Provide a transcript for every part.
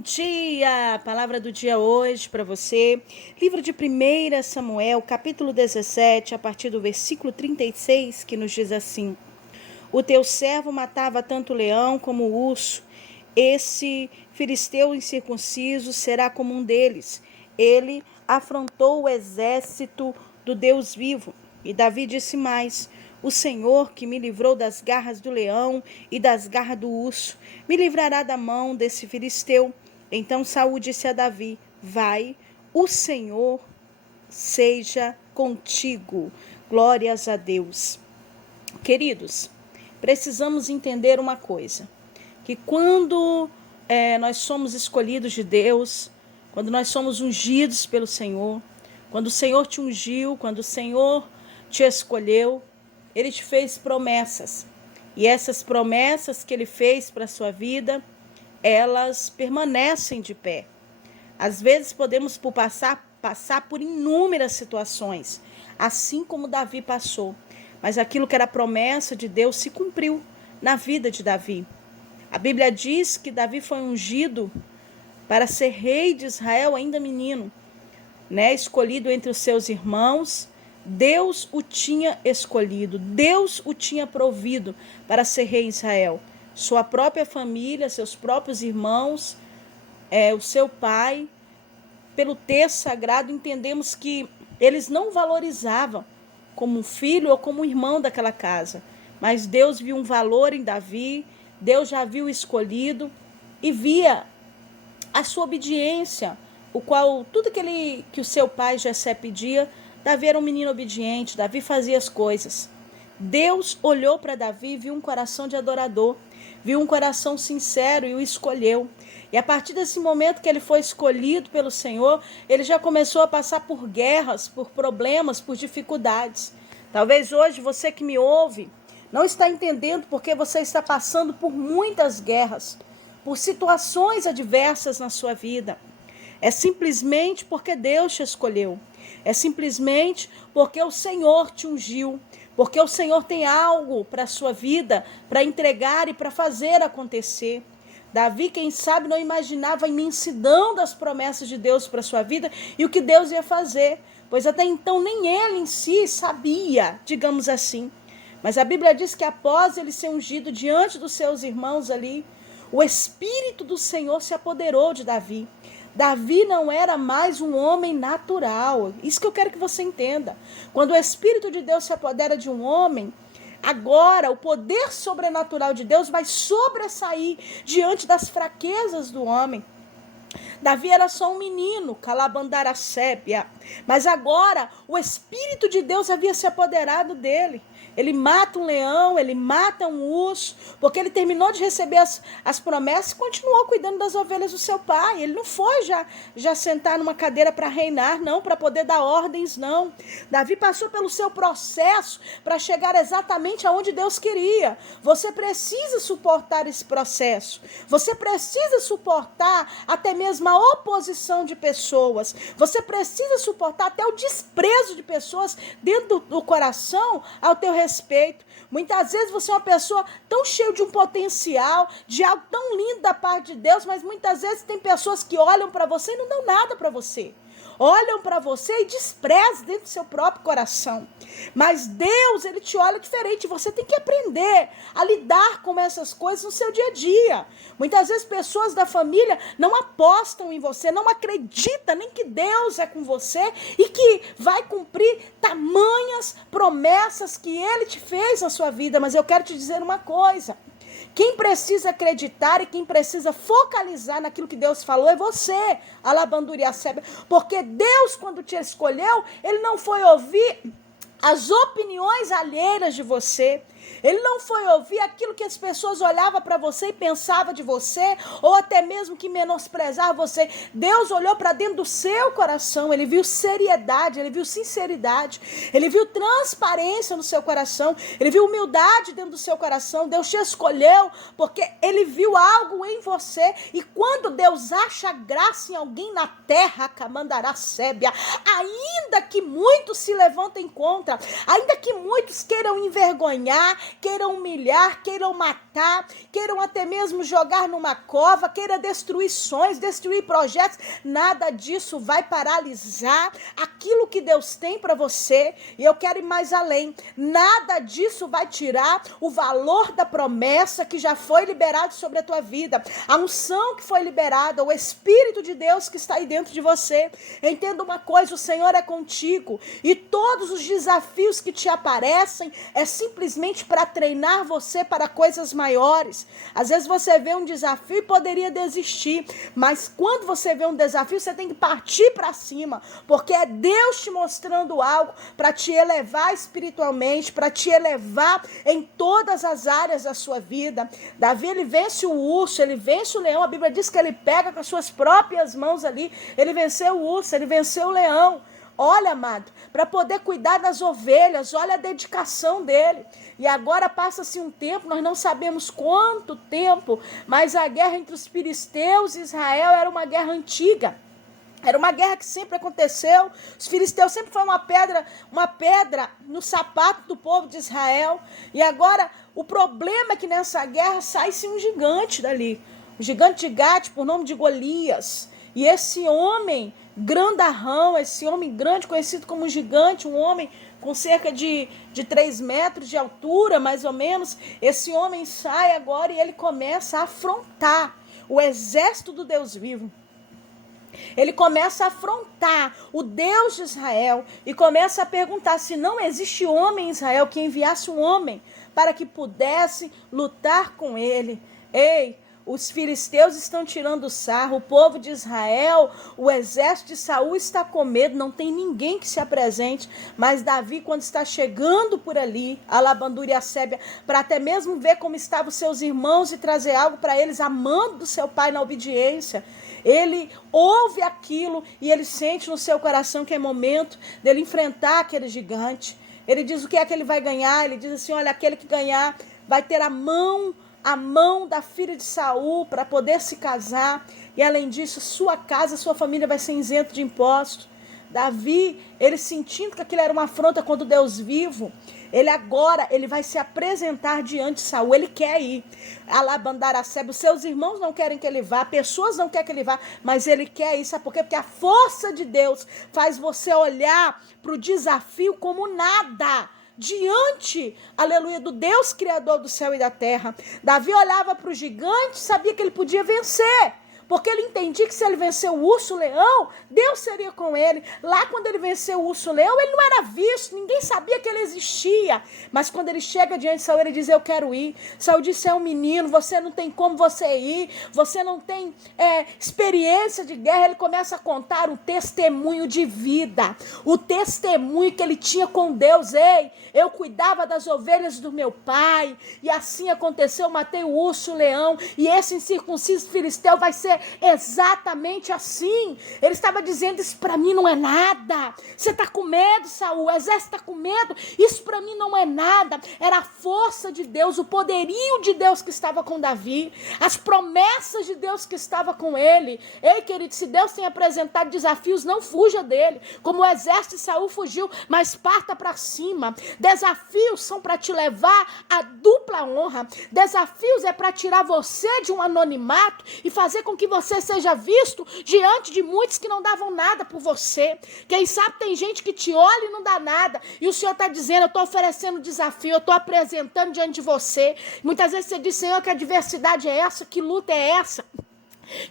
Bom dia! A palavra do dia hoje para você, livro de 1 Samuel, capítulo 17, a partir do versículo 36, que nos diz assim: O teu servo matava tanto o leão como o urso. Esse filisteu incircunciso será como um deles. Ele afrontou o exército do Deus vivo. E Davi disse mais: O Senhor, que me livrou das garras do leão e das garras do urso, me livrará da mão desse filisteu. Então Saul disse a Davi: Vai, o Senhor seja contigo. Glórias a Deus. Queridos, precisamos entender uma coisa, que quando nós somos escolhidos de Deus, quando nós somos ungidos pelo Senhor, quando o Senhor te ungiu, quando o Senhor te escolheu, Ele te fez promessas. E essas promessas que Ele fez para a sua vida, elas permanecem de pé. Às vezes podemos passar por inúmeras situações, assim como Davi passou. Mas aquilo que era promessa de Deus se cumpriu na vida de Davi. A Bíblia diz que Davi foi ungido para ser rei de Israel ainda menino, escolhido entre os seus irmãos. Deus o tinha escolhido, Deus o tinha provido para ser rei em Israel. Sua própria família, seus próprios irmãos, o seu pai, pelo texto sagrado, entendemos que eles não valorizavam como um filho ou como um irmão daquela casa. Mas Deus viu um valor em Davi, Deus já viu o escolhido e via a sua obediência, o qual tudo que o seu pai Jessé pedia, Davi era um menino obediente, Davi fazia as coisas. Deus olhou para Davi e viu um coração de adorador, viu um coração sincero e o escolheu. E a partir desse momento que ele foi escolhido pelo Senhor, ele já começou a passar por guerras, por problemas, por dificuldades. Talvez hoje você que me ouve não está entendendo porque você está passando por muitas guerras, por situações adversas na sua vida. É simplesmente porque Deus te escolheu. É simplesmente porque o Senhor te ungiu. Porque o Senhor tem algo para a sua vida, para entregar e para fazer acontecer. Davi, quem sabe, não imaginava a imensidão das promessas de Deus para a sua vida e o que Deus ia fazer. Pois até então nem ele em si sabia, digamos assim. Mas a Bíblia diz que após ele ser ungido diante dos seus irmãos ali, o Espírito do Senhor se apoderou de Davi. Davi não era mais um homem natural. Isso que eu quero que você entenda. Quando o Espírito de Deus se apodera de um homem, agora o poder sobrenatural de Deus vai sobressair diante das fraquezas do homem. Davi era só um menino, Calabandaracébia, mas agora o Espírito de Deus havia se apoderado dele. Ele mata um leão, ele mata um urso, porque ele terminou de receber as promessas e continuou cuidando das ovelhas do seu pai. Ele não foi já sentar numa cadeira para reinar, não, para poder dar ordens, não. Davi passou pelo seu processo para chegar exatamente aonde Deus queria. Você precisa suportar esse processo. Você precisa suportar até mesmo a oposição de pessoas. Você precisa suportar até o desprezo de pessoas dentro do coração ao teu respeito. Muitas vezes você é uma pessoa tão cheia de um potencial, de algo tão lindo da parte de Deus, mas muitas vezes tem pessoas que olham para você e não dão nada para você. Olham para você e desprezam dentro do seu próprio coração. Mas Deus, Ele te olha diferente. Você tem que aprender a lidar com essas coisas no seu dia a dia. Muitas vezes pessoas da família não apostam em você, não acreditam nem que Deus é com você e que vai cumprir tamanhas promessas que Ele te fez na sua vida. Mas eu quero te dizer uma coisa. Quem precisa acreditar e quem precisa focalizar naquilo que Deus falou é você, Alabanduriacébia. Porque Deus, quando te escolheu, Ele não foi ouvir as opiniões alheias de você. Ele não foi ouvir aquilo que as pessoas olhavam para você e pensavam de você, ou até mesmo que menosprezavam você. Deus olhou para dentro do seu coração, Ele viu seriedade, Ele viu sinceridade, Ele viu transparência no seu coração, Ele viu humildade dentro do seu coração. Deus te escolheu porque Ele viu algo em você, e quando Deus acha graça em alguém na terra, Camandaracébia, ainda que muitos se levantem contra, contra, ainda que muitos queiram envergonhar, queiram humilhar, queiram matar, queiram até mesmo jogar numa cova, queiram destruir sonhos, destruir projetos, nada disso vai paralisar aquilo que Deus tem para você. E eu quero ir mais além, nada disso vai tirar o valor da promessa que já foi liberado sobre a tua vida, a unção que foi liberada, o Espírito de Deus que está aí dentro de você. Entenda uma coisa, o Senhor é contigo, e todos os desafios que te aparecem é simplesmente para treinar você para coisas maiores. Às vezes você vê um desafio e poderia desistir, mas quando você vê um desafio, você tem que partir para cima, porque é Deus te mostrando algo para te elevar espiritualmente, para te elevar em todas as áreas da sua vida. Davi, ele vence o urso, ele vence o leão, a Bíblia diz que ele pega com as suas próprias mãos ali, ele venceu o urso, ele venceu o leão. Olha, amado, para poder cuidar das ovelhas, olha a dedicação dele. E agora passa-se um tempo, nós não sabemos quanto tempo, mas a guerra entre os filisteus e Israel era uma guerra antiga. Era uma guerra que sempre aconteceu. Os filisteus sempre foram uma pedra no sapato do povo de Israel. E agora o problema é que nessa guerra sai-se um gigante dali. O gigante de Gate, por nome de Golias. E esse homem grandarrão, esse homem grande, conhecido como gigante, um homem com cerca de 3 metros de altura, mais ou menos, esse homem sai agora e ele começa a afrontar o exército do Deus vivo. Ele começa a afrontar o Deus de Israel e começa a perguntar se não existe homem em Israel que enviasse um homem para que pudesse lutar com ele. Ei, os filisteus estão tirando sarro, o povo de Israel, o exército de Saul está com medo, não tem ninguém que se apresente, mas Davi, quando está chegando por ali, a Labandura e a Sébia, para até mesmo ver como estavam os seus irmãos e trazer algo para eles, amando do seu pai na obediência, ele ouve aquilo e ele sente no seu coração que é momento dele enfrentar aquele gigante. Ele diz o que é que ele vai ganhar, ele diz assim, olha, aquele que ganhar vai ter a mão da filha de Saul para poder se casar, e além disso, sua casa, sua família vai ser isento de impostos. Davi, ele sentindo que aquilo era uma afronta contra o Deus vivo, ele vai se apresentar diante de Saul, ele quer ir. Alabandaracebe, os seus irmãos não querem que ele vá, pessoas não querem que ele vá, mas ele quer ir, sabe por quê? Porque a força de Deus faz você olhar para o desafio como nada, diante, aleluia, do Deus criador do céu e da terra. Davi olhava para o gigante, sabia que ele podia vencer, porque ele entendia que se ele venceu o urso, o leão, Deus seria com ele. Lá quando ele venceu o urso, o leão, ele não era visto, ninguém sabia que ele existia. Mas quando ele chega diante de Saul, ele diz, eu quero ir. Saul disse, é um menino, você não tem como você ir, você não tem experiência de guerra. Ele começa a contar o testemunho de vida, o testemunho que ele tinha com Deus. Ei, eu cuidava das ovelhas do meu pai, e assim aconteceu, eu matei o urso, o leão, e esse incircunciso filisteu vai ser exatamente assim. Ele estava dizendo, isso para mim não é nada. Você está com medo, Saul, o exército está com medo, isso para mim não é nada. Era a força de Deus, o poderio de Deus que estava com Davi, as promessas de Deus que estava com ele. Ei, querido, se Deus tem apresentado desafios, não fuja dele, como o exército de Saul fugiu, mas parta para cima. Desafios são para te levar à dupla honra. Desafios é para tirar você de um anonimato e fazer com que você seja visto diante de muitos que não davam nada por você. Quem sabe tem gente que te olha e não dá nada, e o Senhor está dizendo, eu estou oferecendo desafio, eu estou apresentando diante de você. Muitas vezes você diz, Senhor, que adversidade é essa, que luta é essa?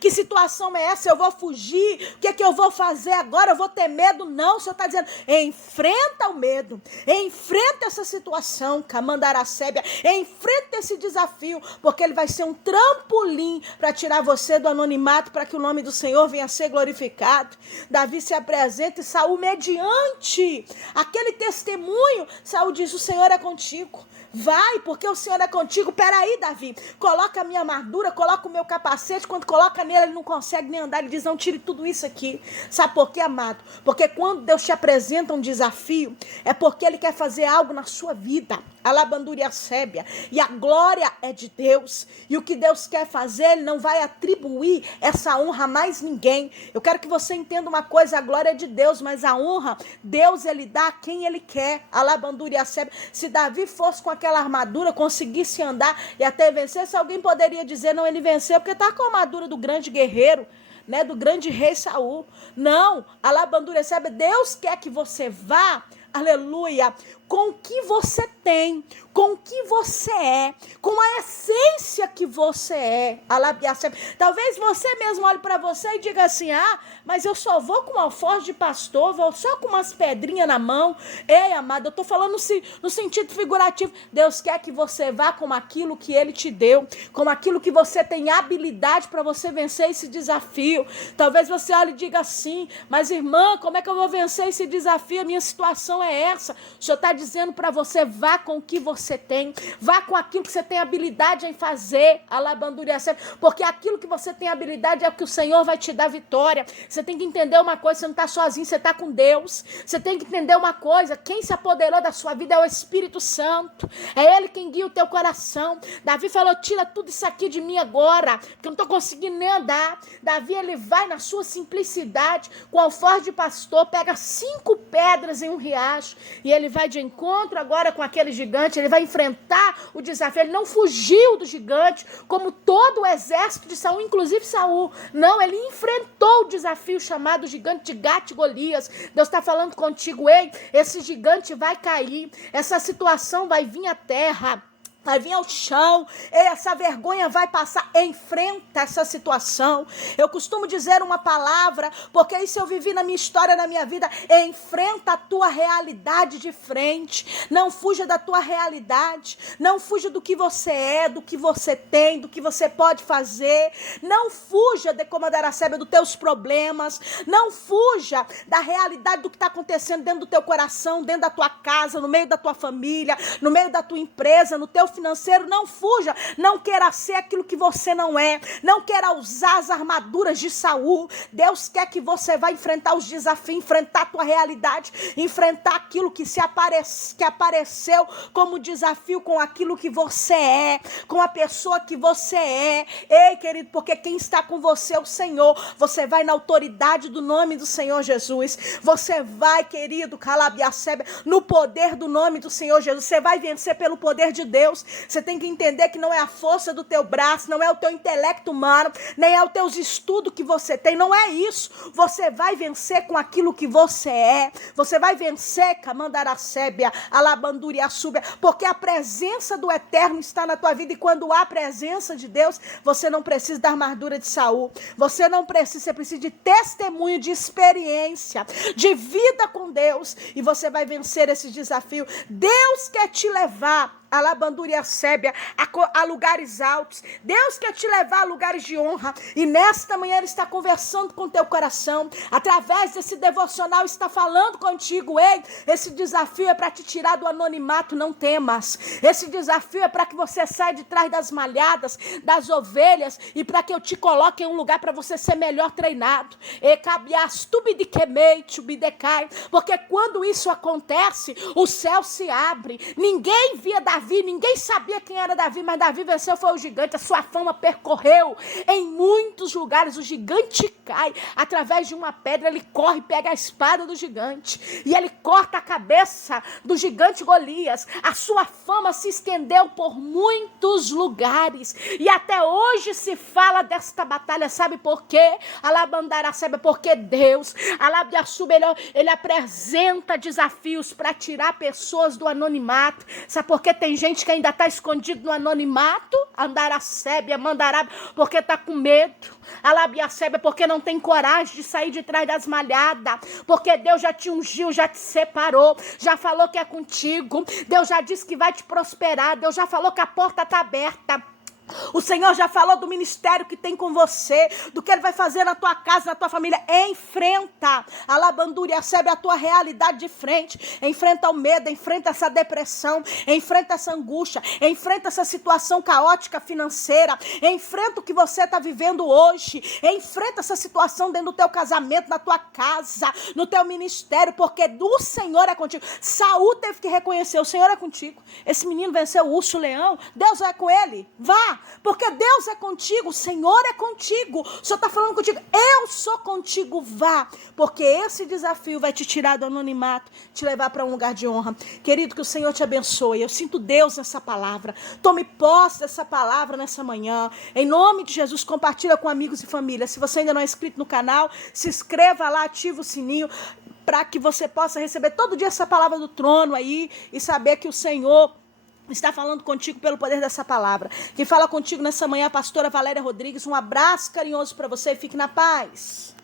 Que situação é essa? Eu vou fugir? O que é que eu vou fazer agora? Eu vou ter medo? Não, o Senhor está dizendo, enfrenta o medo, enfrenta essa situação, Camandaracébia, enfrenta esse desafio, porque ele vai ser um trampolim para tirar você do anonimato, para que o nome do Senhor venha a ser glorificado. Davi se apresenta e Saul, mediante aquele testemunho, Saul diz, o Senhor é contigo. Vai, porque o Senhor é contigo. Peraí, Davi, coloca a minha armadura, coloca o meu capacete. Quando coloca nele, ele não consegue nem andar. Ele diz, não, tire tudo isso aqui. Sabe por quê, amado? Porque quando Deus te apresenta um desafio, é porque Ele quer fazer algo na sua vida. Alabandúria sébia. E a glória é de Deus. E o que Deus quer fazer, Ele não vai atribuir essa honra a mais ninguém. Eu quero que você entenda uma coisa, a glória é de Deus, mas a honra, Deus, Ele dá a quem Ele quer. Alabandúria sébia. Se Davi fosse com aquela armadura, conseguisse andar e até vencer, se alguém poderia dizer, não, ele venceu, porque está com a armadura do grande guerreiro, né, do grande rei Saul. Não, alabandúria sébia, Deus quer que você vá, aleluia, com o que você tem, com o que você é, com a essência que você é. Talvez você mesmo olhe para você e diga assim, mas eu só vou com um alforje de pastor, vou só com umas pedrinhas na mão. Ei, amado, eu estou falando no sentido figurativo. Deus quer que você vá com aquilo que Ele te deu, com aquilo que você tem habilidade para você vencer esse desafio. Talvez você olhe e diga assim, mas irmã, como é que eu vou vencer esse desafio? A minha situação é essa. O Senhor está dizendo para você, vá com o que você tem, vá com aquilo que você tem habilidade em fazer, porque aquilo que você tem habilidade é o que o Senhor vai te dar vitória. Você tem que entender uma coisa, você não está sozinho, você está com Deus. Você tem que entender uma coisa, quem se apoderou da sua vida é o Espírito Santo, é Ele quem guia o teu coração. Davi falou, tira tudo isso aqui de mim agora, porque eu não estou conseguindo nem andar. Davi, ele vai na sua simplicidade, com alforje de pastor, pega 5 pedras em um riacho, e ele vai de encontro agora com aquele gigante, ele vai enfrentar o desafio. Ele não fugiu do gigante, como todo o exército de Saul, inclusive Saul. Não, ele enfrentou o desafio chamado gigante de Gate e Golias. Deus está falando contigo, ei, esse gigante vai cair, essa situação vai vir à terra, vai vir ao chão, essa vergonha vai passar. Enfrenta essa situação. Eu costumo dizer uma palavra, porque isso eu vivi na minha história, na minha vida. Enfrenta a tua realidade de frente. Não fuja da tua realidade. Não fuja do que você é, do que você tem, do que você pode fazer. Não fuja de comandar a sebe dos teus problemas. Não fuja da realidade do que está acontecendo dentro do teu coração, dentro da tua casa, no meio da tua família, no meio da tua empresa, no teu financeiro. Não fuja, não queira ser aquilo que você não é, não queira usar as armaduras de Saul. Deus quer que você vá enfrentar os desafios, enfrentar a tua realidade, enfrentar aquilo que apareceu como desafio com aquilo que você é, com a pessoa que você é. Ei, querido, porque quem está com você é o Senhor. Você vai na autoridade do nome do Senhor Jesus. Você vai, querido, Calabiacebe, no poder do nome do Senhor Jesus. Você vai vencer pelo poder de Deus. Você tem que entender que não é a força do teu braço, não é o teu intelecto humano, nem é os teus estudos que você tem, não é isso. Você vai vencer com aquilo que você é. Você vai vencer, Camandaracébia, Alabandúria, Súbia, porque a presença do Eterno está na tua vida, e quando há a presença de Deus, você não precisa da armadura de Saul, você precisa de testemunho, de experiência, de vida com Deus, e você vai vencer esse desafio. Deus quer te levar a labandúria sébia, a lugares altos. Deus quer te levar a lugares de honra, e nesta manhã Ele está conversando com o teu coração, através desse devocional está falando contigo. Ei, esse desafio é para te tirar do anonimato, não temas. Esse desafio é para que você saia de trás das malhadas, das ovelhas, e para que eu te coloque em um lugar para você ser melhor treinado. Porque quando isso acontece, o céu se abre. Ninguém via Davi, ninguém sabia quem era Davi, mas Davi venceu, foi o gigante. A sua fama percorreu em muitos lugares. O gigante cai através de uma pedra, ele corre, pega a espada do gigante e ele corta a cabeça do gigante Golias. A sua fama se estendeu por muitos lugares, e até hoje se fala desta batalha. Sabe por quê? Alabandaracebe, porque Deus, ele apresenta desafios para tirar pessoas do anonimato. Sabe por quê? Tem gente que ainda está escondido no anonimato, Andaracebe, Mandará, porque está com medo. Alabiacebe, porque não tem coragem de sair de trás das malhadas, porque Deus já te ungiu, já te separou, já falou que é contigo, Deus já disse que vai te prosperar, Deus já falou que a porta está aberta. O Senhor já falou do ministério que tem com você, do que Ele vai fazer na tua casa, na tua família. Enfrenta a labandura, recebe a tua realidade de frente. Enfrenta o medo, enfrenta essa depressão, enfrenta essa angústia, enfrenta essa situação caótica financeira, enfrenta o que você está vivendo hoje, enfrenta essa situação dentro do teu casamento, na tua casa, no teu ministério, porque do Senhor é contigo. Saul teve que reconhecer, o Senhor é contigo. Esse menino venceu o urso, o leão, Deus é com ele, vá. Porque Deus é contigo, o Senhor é contigo, o Senhor está falando contigo, eu sou contigo, vá, porque esse desafio vai te tirar do anonimato, te levar para um lugar de honra. Querido, que o Senhor te abençoe, eu sinto Deus nessa palavra, tome posse dessa palavra nessa manhã, em nome de Jesus, compartilha com amigos e família. Se você ainda não é inscrito no canal, se inscreva lá, ativa o sininho, para que você possa receber todo dia essa palavra do trono aí, e saber que o Senhor está falando contigo pelo poder dessa palavra. Quem fala contigo nessa manhã é a pastora Valéria Rodrigues. Um abraço carinhoso para você e fique na paz.